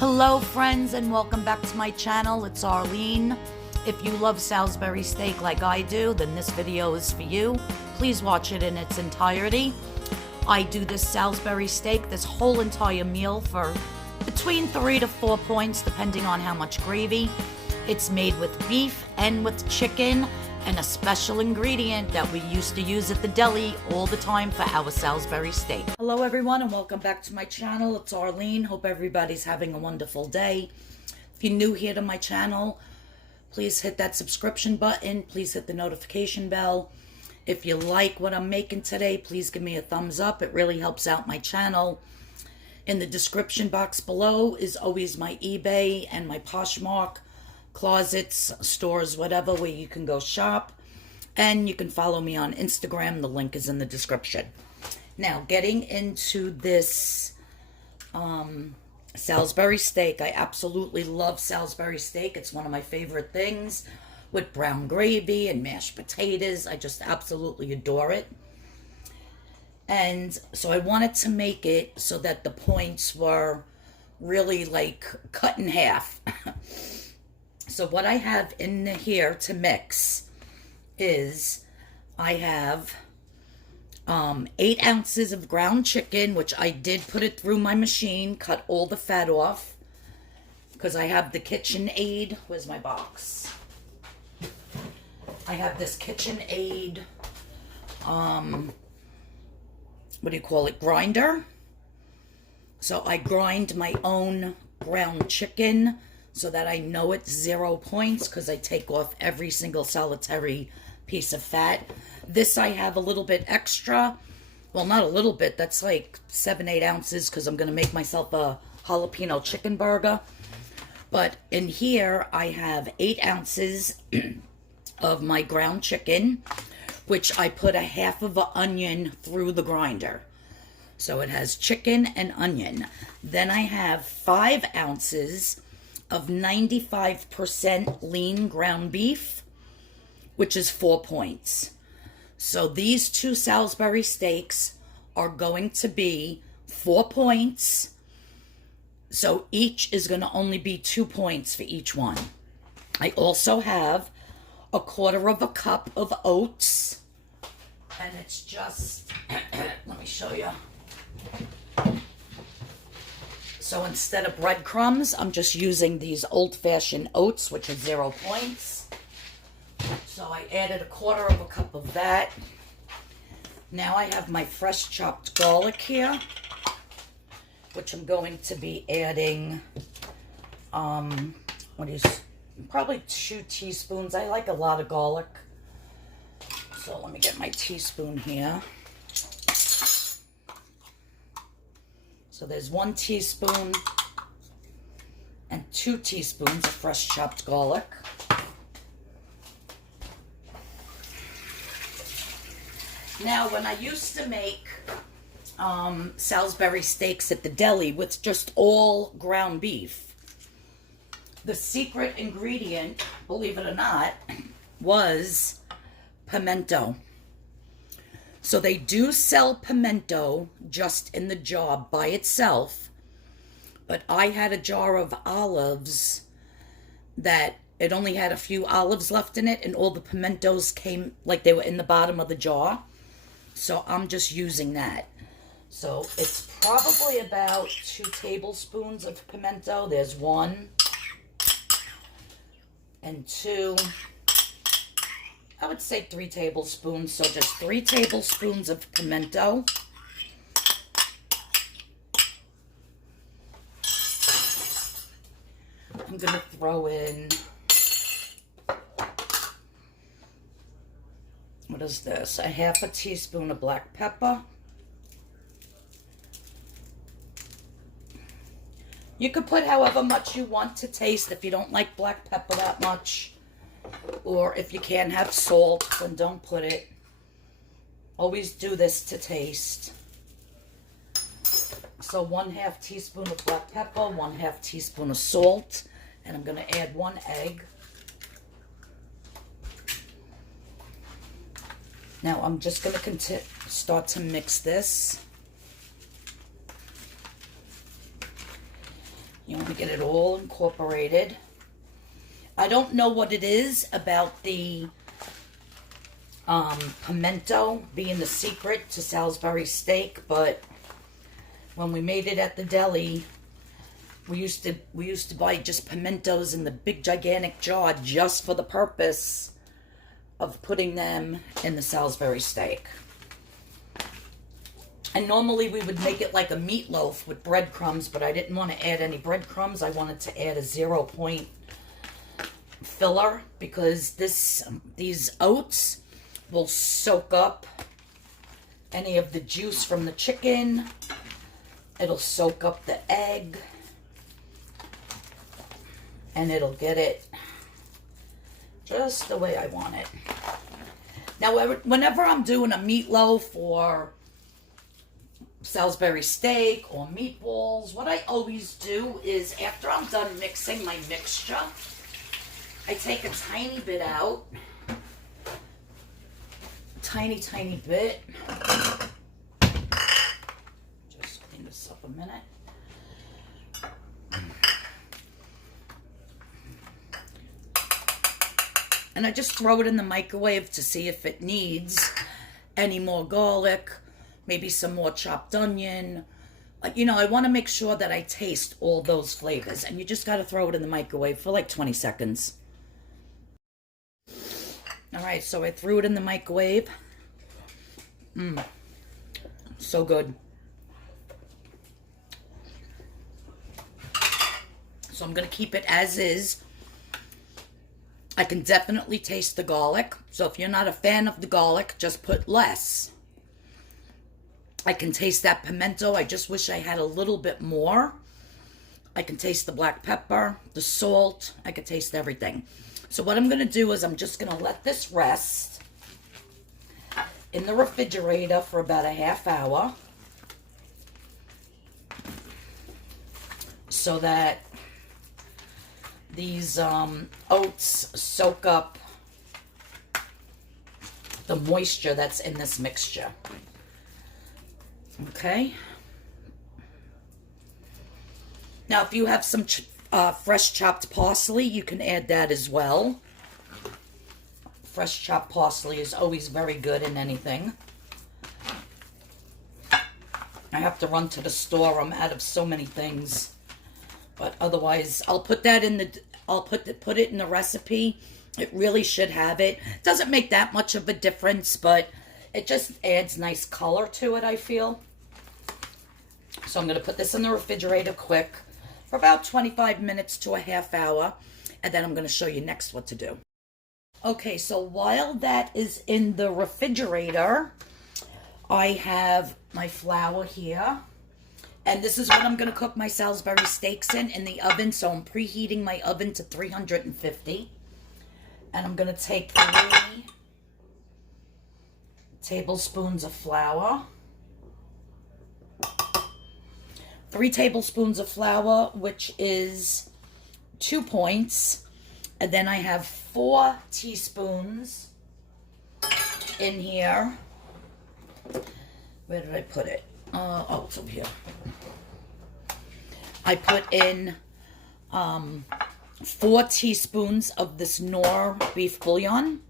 Hello friends, and welcome back to my channel. It's Arlene. If you love Salisbury steak like I do, then this video is for you. Please watch it in its entirety. I do this Salisbury steak, this whole entire meal, for between 3 to 4 points depending on how much gravy. It's made with beef and with chicken and a special ingredient that we used to use at the deli all the time for our Salisbury steak. Hello everyone, and welcome back to my channel. It's Arlene. Hope everybody's having a wonderful day. If you're new here to my channel, please hit that subscription button. Please hit the notification bell. If you like what I'm making today, please give me a thumbs up. It really helps out my channel. In the description box below is always my eBay and my Poshmark Closets, stores, whatever, where you can go shop. And you can follow me on Instagram. The link is in the description. Now, getting into this Salisbury steak. I absolutely love Salisbury steak. It's one of my favorite things, with brown gravy and mashed potatoes. I just absolutely adore it. And so I wanted to make it so that the points were really like cut in half. So what I have in here to mix is I have 8 ounces of ground chicken, which I did put it through my machine, cut all the fat off, because I have the KitchenAid. Where's my box? I have this KitchenAid, what do you call it, grinder. So I grind my own ground chicken so that I know it's 0 points, because I take off every single solitary piece of fat. This I have a little bit extra. Well, not a little bit. That's like 7-8 ounces, because I'm going to make myself a jalapeno chicken burger. But in here, I have 8 ounces of my ground chicken, which I put a half of an onion through the grinder. So it has chicken and onion. Then I have 5 ounces of 95% lean ground beef, which is 4 points. So these 2 Salisbury steaks are going to be 4 points. So each is going to only be 2 points for each one. I also have 1/4 cup of oats. And it's just, let me show you. So instead of breadcrumbs, I'm just using these old-fashioned oats, which are 0 points. So I added 1/4 cup of that. Now I have my fresh chopped garlic here, which I'm going to be adding, probably 2 teaspoons. I like a lot of garlic. So let me get my teaspoon here. So there's 1 teaspoon and 2 teaspoons of fresh chopped garlic. Now, when I used to make Salisbury steaks at the deli with just all ground beef, the secret ingredient, believe it or not, was pimento. So they do sell pimento just in the jar by itself, but I had a jar of olives that it only had a few olives left in it, and all the pimentos came like they were in the bottom of the jar. So I'm just using that. So it's probably about 2 tablespoons of pimento. There's 1 and 2. I would say 3 tablespoons, so just 3 tablespoons of pimento. I'm going to throw in, what is this? A 1/2 teaspoon of black pepper. You could put however much you want to taste. If you don't like black pepper that much, or if you can't have salt, then don't put it. Always do this to taste. So 1/2 teaspoon of black pepper, 1/2 teaspoon of salt, and I'm going to add 1 egg. Now I'm just going to start to mix this. You want to get it all incorporated. I don't know what it is about the pimento being the secret to Salisbury steak, but when we made it at the deli, we used to buy just pimentos in the big gigantic jar just for the purpose of putting them in the Salisbury steak. And normally we would make it like a meatloaf with breadcrumbs, but I didn't want to add any breadcrumbs. I wanted to add a 0-point filler because these oats will soak up any of the juice from the chicken. It'll soak up the egg. And it'll get it just the way I want it. Now, whenever I'm doing a meatloaf or Salisbury steak or meatballs, what I always do is after I'm done mixing my mixture, I take a tiny bit out. Tiny bit. Just clean this up a minute. And I just throw it in the microwave to see if it needs any more garlic, maybe some more chopped onion. You know, I want to make sure that I taste all those flavors. And you just got to throw it in the microwave for like 20 seconds. All right, so I threw it in the microwave. So good. So I'm going to keep it as is. I can definitely taste the garlic. So if you're not a fan of the garlic, just put less. I can taste that pimento. I just wish I had a little bit more. I can taste the black pepper, the salt. I can taste everything. So what I'm going to do is I'm just going to let this rest in the refrigerator for about a half hour so that these oats soak up the moisture that's in this mixture. Okay. Now, if you have some fresh chopped parsley, you can add that as well. Fresh chopped parsley is always very good in anything. I have to run to the store. I'm out of so many things. But otherwise, I'll put that in the, put it in the recipe. It really should have it. Doesn't make that much of a difference, but it just adds nice color to it, I feel. So I'm going to put this in the refrigerator quick for about 25 minutes to a half hour. And then I'm going to show you next what to do. Okay, so while that is in the refrigerator, I have my flour here. And this is what I'm going to cook my Salisbury steaks in the oven. So I'm preheating my oven to 350. And I'm going to take 3 tablespoons of flour. 3 tablespoons of flour, which is 2 points. And then I have 4 teaspoons in here. Where did I put it? Oh, it's over here. I put in 4 teaspoons of this Knorr beef bouillon.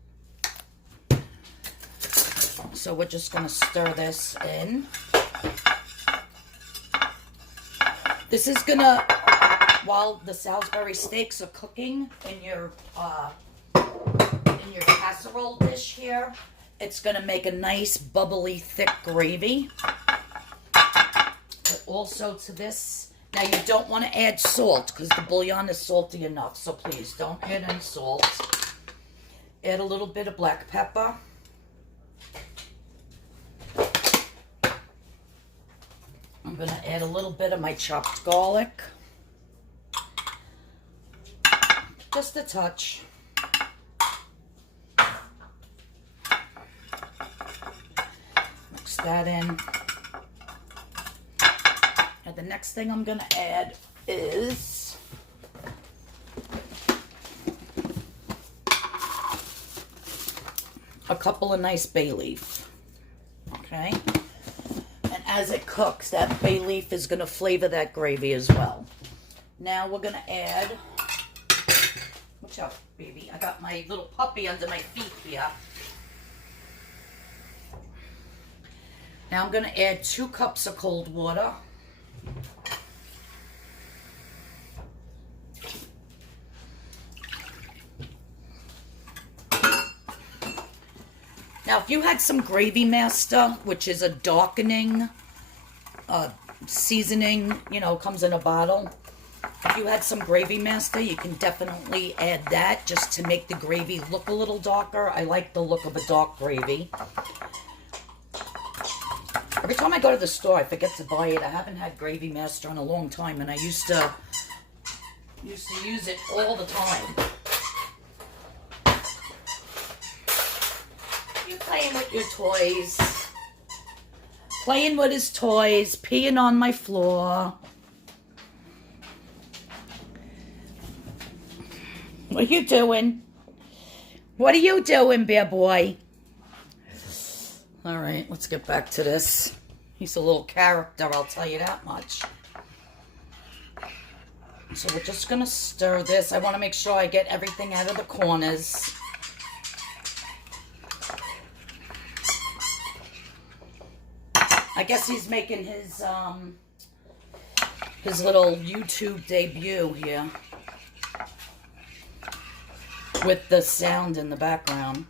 So we're just going to stir this in. This is going to, while the Salisbury steaks are cooking in your casserole dish here, it's going to make a nice bubbly thick gravy. But also to this, now you don't want to add salt because the bouillon is salty enough, so please don't add any salt. Add a little bit of black pepper. I'm going to add a little bit of my chopped garlic. Just a touch. Mix that in. And the next thing I'm going to add is a couple of nice bay leaf. Okay. And as it cooks, that bay leaf is going to flavor that gravy as well. Now we're going to add, watch out, baby. I got my little puppy under my feet here. Now I'm going to add 2 cups of cold water. Now, if you had some Gravy Master, which is a darkening seasoning, you know, comes in a bottle. If you had some Gravy Master, you can definitely add that just to make the gravy look a little darker. I like the look of a dark gravy. Every time I go to the store, I forget to buy it. I haven't had Gravy Master in a long time, and I used to use it all the time. You playing with your toys. Playing with his toys, peeing on my floor. What are you doing? What are you doing, bear boy? All right, let's get back to this. He's a little character, I'll tell you that much. So we're just going to stir this. I want to make sure I get everything out of the corners. I guess he's making his little YouTube debut here with the sound in the background.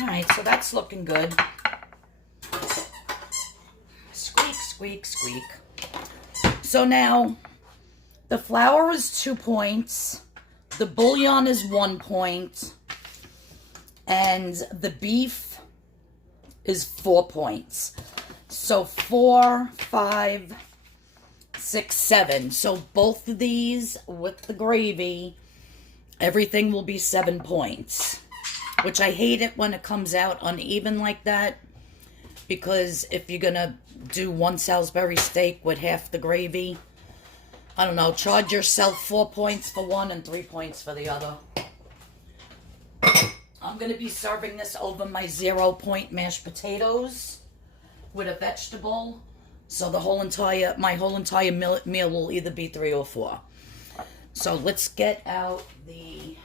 Alright, so that's looking good. Squeak, squeak, squeak. So now, the flour is 2 points. The bouillon is 1 point. And the beef is 4 points. So 4, 5, 6, 7. So both of these with the gravy, everything will be 7 points. Which I hate it when it comes out uneven like that. Because if you're going to do 1 Salisbury steak with half the gravy, I don't know, charge yourself 4 points for one and 3 points for the other. I'm going to be serving this over my 0-point mashed potatoes with a vegetable. So my whole entire meal will either be 3 or 4. So let's get out the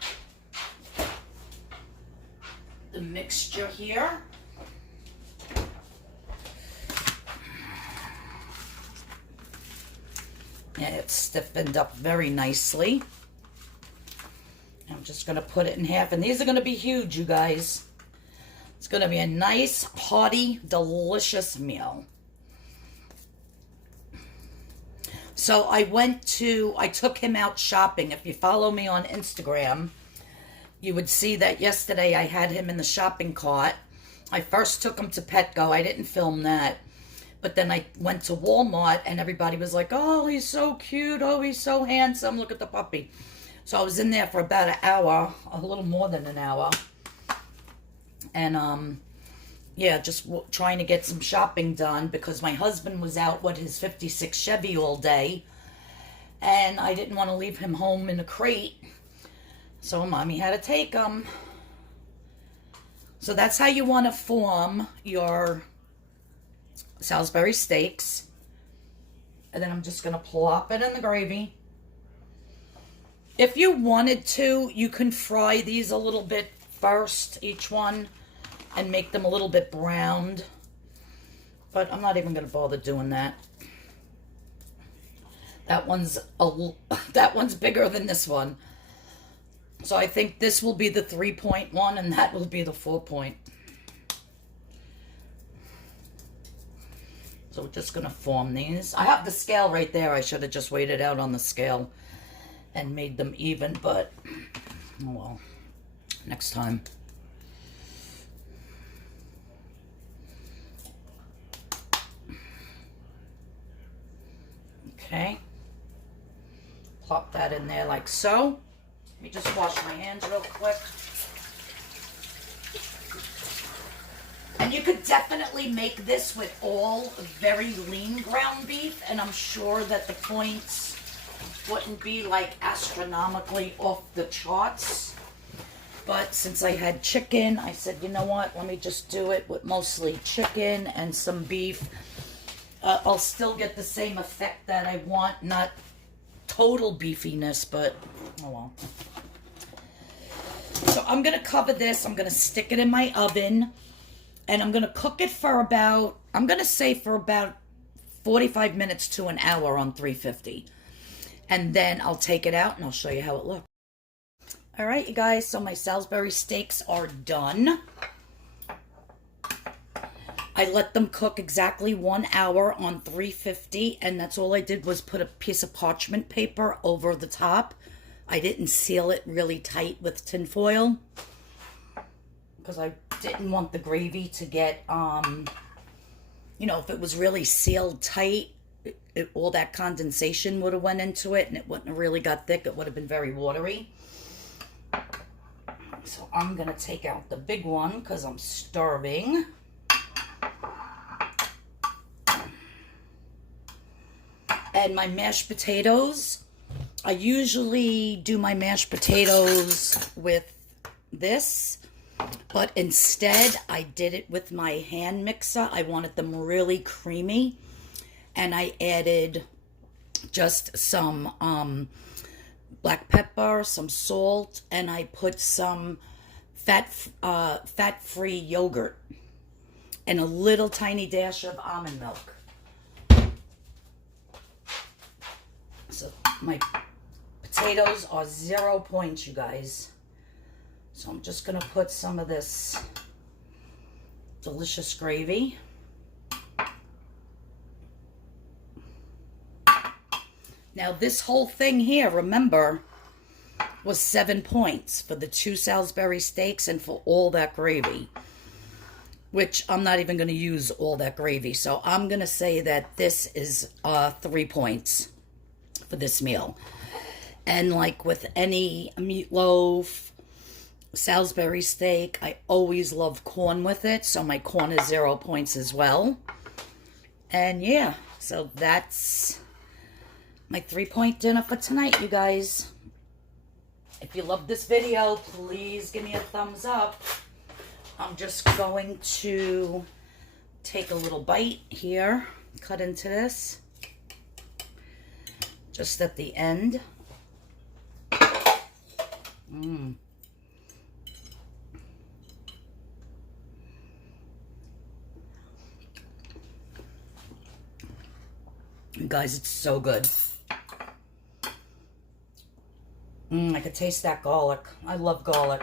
mixture here. And it's stiffened up very nicely. I'm just going to put it in half. And these are going to be huge, you guys. It's going to be a nice, hearty, delicious meal. So I took him out shopping. If you follow me on Instagram, you would see that yesterday I had him in the shopping cart. I first took him to Petco. I didn't film that. But then I went to Walmart and everybody was like, oh, he's so cute. Oh, he's so handsome. Look at the puppy. So I was in there for about an hour, a little more than an hour. And, yeah, just trying to get some shopping done because my husband was out with his 56 Chevy all day. And I didn't want to leave him home in a crate. So Mommy had to take him. So that's how you want to form your Salisbury steaks. And then I'm just going to plop it in the gravy. If you wanted to, you can fry these a little bit first, each one, and make them a little bit browned. But I'm not even going to bother doing that. That one's bigger than this one. So I think this will be the 3-point one, and that will be the 4-point. So we're just going to form these. I have the scale right there. I should have just waited out on the scale and made them even, but, oh well, next time. Okay. Plop that in there like so. Let me just wash my hands real quick. And you could definitely make this with all very lean ground beef, and I'm sure that the points wouldn't be like astronomically off the charts. But since I had chicken, I said, you know what, let me just do it with mostly chicken and some beef. I'll still get the same effect that I want, not total beefiness, but oh well. So I'm going to cover this. I'm going to stick it in my oven, and I'm going to cook it for about, I'm going to say for about 45 minutes to an hour on 350. And then I'll take it out and I'll show you how it looks. All right, you guys, so my Salisbury steaks are done. I let them cook exactly 1 hour on 350, and that's all I did was put a piece of parchment paper over the top. I didn't seal it really tight with tin foil because I didn't want the gravy to get, you know, if it was really sealed tight, all that condensation would have went into it and it wouldn't have really got thick. It would have been very watery. So I'm going to take out the big one because I'm starving. And my mashed potatoes, I usually do my mashed potatoes with this, but instead I did it with my hand mixer. I wanted them really creamy, and I added just some black pepper, some salt, and I put some fat-free yogurt and a little tiny dash of almond milk. So my potatoes are 0 points, you guys. So I'm just going to put some of this delicious gravy. Now this whole thing here, remember, was 7 points for the 2 Salisbury steaks and for all that gravy, which I'm not even going to use all that gravy. So I'm going to say that this is 3 points for this meal. And like with any meatloaf, Salisbury steak, I always love corn with it, so my corn is 0 points as well. And yeah, so that's my 3-point dinner for tonight, you guys. If you love this video, please give me a thumbs up. I'm just going to take a little bite here, cut into this, just at the end. You guys, it's so good. I could taste that garlic. I love garlic.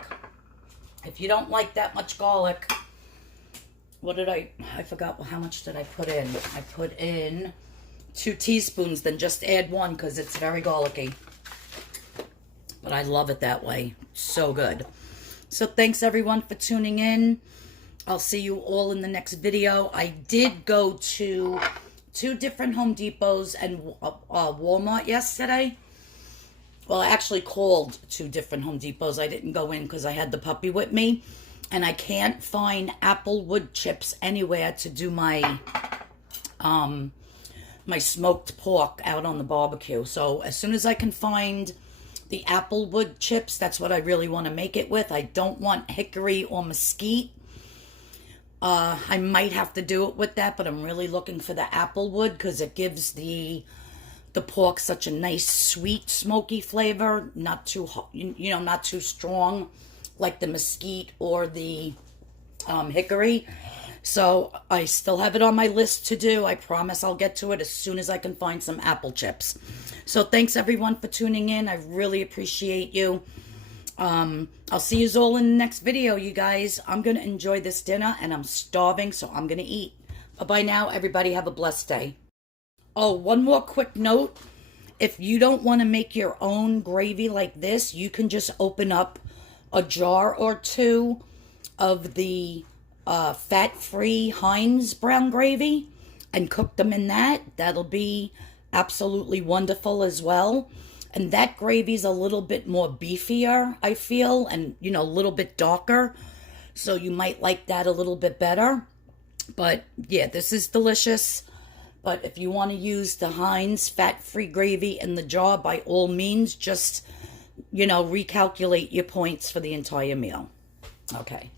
If you don't like that much garlic, what did I forgot how much did I put in? I put in 2 teaspoons, then just add 1 because it's very garlicky. But I love it that way. So good. So thanks everyone for tuning in. I'll see you all in the next video. I did go to 2 different Home Depots and Walmart yesterday. Well, I actually called 2 different Home Depots. I didn't go in because I had the puppy with me. And I can't find apple wood chips anywhere to do my my smoked pork out on the barbecue. So as soon as I can find the apple wood chips, that's what I really want to make it with. I don't want hickory or mesquite. I might have to do it with that, but I'm really looking for the apple wood because it gives the pork such a nice sweet smoky flavor, not too hot, you know, not too strong like the mesquite or the hickory. So I still have it on my list to do. I promise I'll get to it as soon as I can find some apple chips. So thanks everyone for tuning in. I really appreciate you. I'll see you all in the next video, you guys. I'm going to enjoy this dinner and I'm starving, so I'm going to eat. Bye-bye now, everybody. Have a blessed day. Oh, one more quick note. If you don't want to make your own gravy like this, you can just open up a jar or 2 of the fat-free HEINZ brown gravy and cook them in that. That'll be absolutely wonderful as well. And that gravy's a little bit more beefier, I feel, and, you know, a little bit darker. So you might like that a little bit better. But, yeah, this is delicious. But if you want to use the HEINZ fat-free gravy in the jar, by all means, just recalculate your points for the entire meal. Okay.